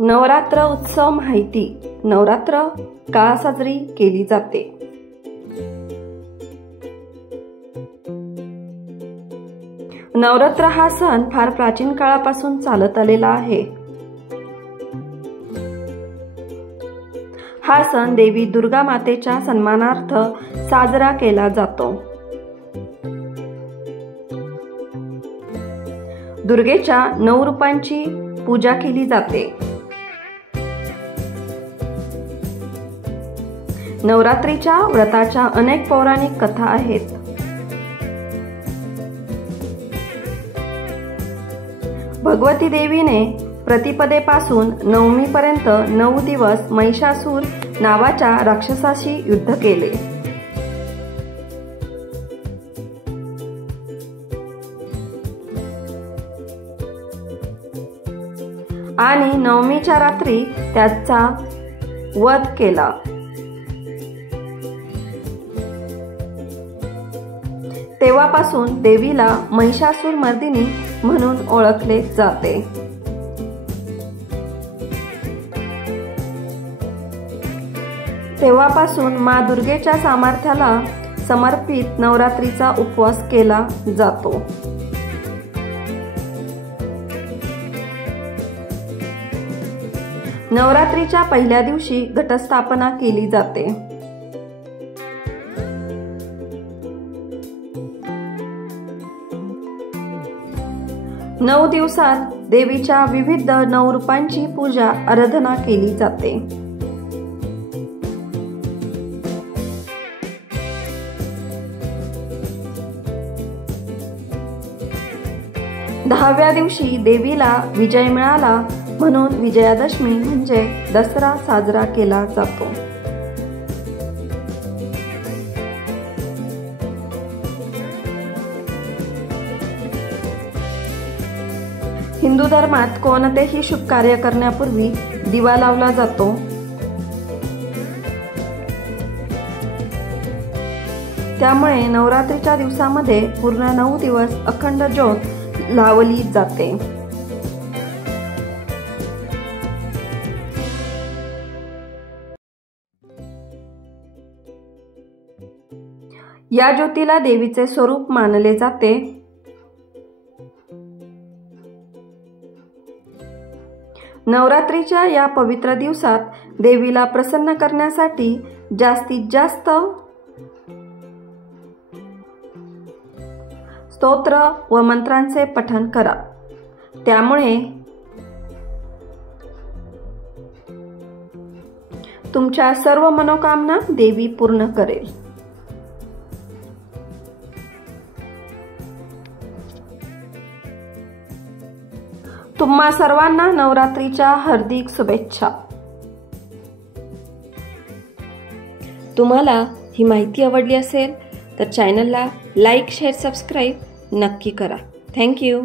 नवरात्र उत्सव माहिती. नवरात्र का साजरी केली जाते? नवरात्र हा सण फार प्राचीन काळापासून चालत आलेला आहे. हा सण देवी दुर्गा मातेच्या सन्मानार्थ साजरा केला जातो. दुर्गेच्या 9 रूपांची पूजा केली जाते. नवरात्रीच्या व्रताच्या अनेक पौराणिक कथा आहेत. भगवती देवीने प्रतिपदेपासून नवमीपर्यंत 9 दिवस महिषासूर नावाच्या राक्षसाशी युद्ध केले. आणि नवमीच्या रात्री त्याचा वध केला. तेव्हापासून देवीला महिषासूर मर्दिनी म्हणून ओळखले जाते. तेव्हापासून माँ दुर्गेच्या सामर्थ्याला समर्पित नवरात्रीचा उपवास केला जातो. नवरात्रीच्या पहिल्या दिवशी घटस्थापना केली जाते. नऊ दिवसात देवीच्या विविध 9 रूपांची पूजा आराधना केली जाते. दहाव्या दिवशी देवीला विजय मिळाला म्हणून विजयादशमी म्हणजे दसरा साजरा केला जातो. हिंदू धर्मात कोणतेही शुभ कार्य करण्यापूर्वी दिवा लावला जातो. त्यामुळे नवरात्रीच्या दिवसामध्ये पूर्ण 9 दिवस अखंड ज्योत लावली जाते. या ज्योतीला देवीचे स्वरूप मानले जाते. नवरात्रीच्या या पवित्र दिवसात देवीला प्रसन्न करण्यासाठी जास्तीत जास्त स्तोत्र व मंत्रांचे पठण करा. त्यामुळे तुमच्या सर्व मनोकामना देवी पूर्ण करेल. तुम्हा सर्वांना नवरात्रीच्या हार्दिक शुभेच्छा. तुम्हाला ही माहिती आवडली असेल तर चॅनलला लाईक, शेअर, सबस्क्राईब नक्की करा. थँक्यू.